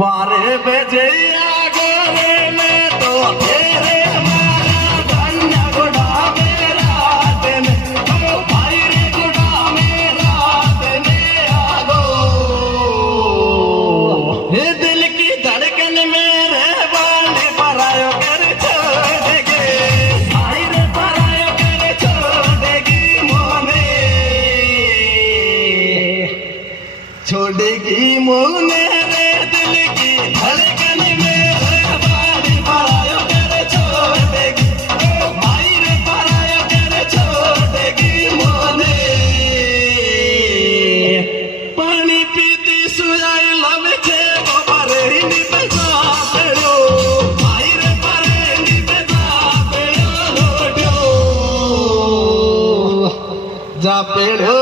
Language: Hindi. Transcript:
बारे बजे आगोरे में तो तेरे मारा धन्य गुड़ा मेरा दिन ओ भाई रे गुड़ा मेरा दिन आगो हे दिल की धड़कन मेरे बाने परायो कर छोड़ेगी भाई रे परायो कर छोड़ेगी मोने छोड़ेगी मोने धड़कन में बाड़ी परायो कर छोड़ देगी भाई रे परायो कर छोड़ देगी मोने पानी पीती सुजाई लव के बारे नी बजा पेड़ो भाई रे परे नी बजा पेड़ो लोड्यो जा पेड़ो